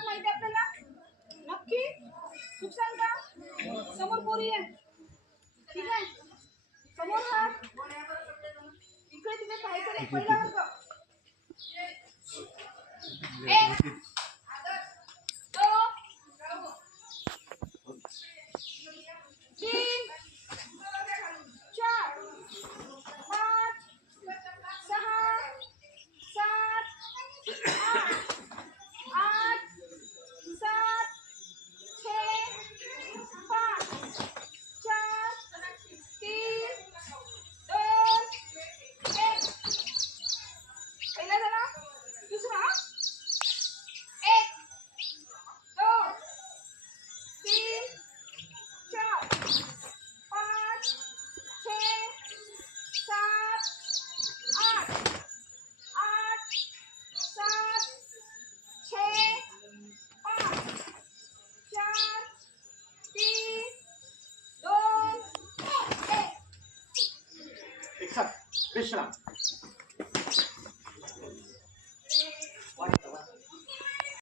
हात माहिती आपल्याला? नक्की खूप सांग का? समोर पोरी आहे, ठीक आहे? समोर हात इकडे तिकडे पाहायचं नाही. पहिला वर्ग 1 2 3 4 5 6 7 8 7 6 5 4 3 2 1. पहिला झाला. दुसरा 1 2 3 4 5 6 7 8 8 7 6 5 4 3 2 1. एक साथ विश्राम.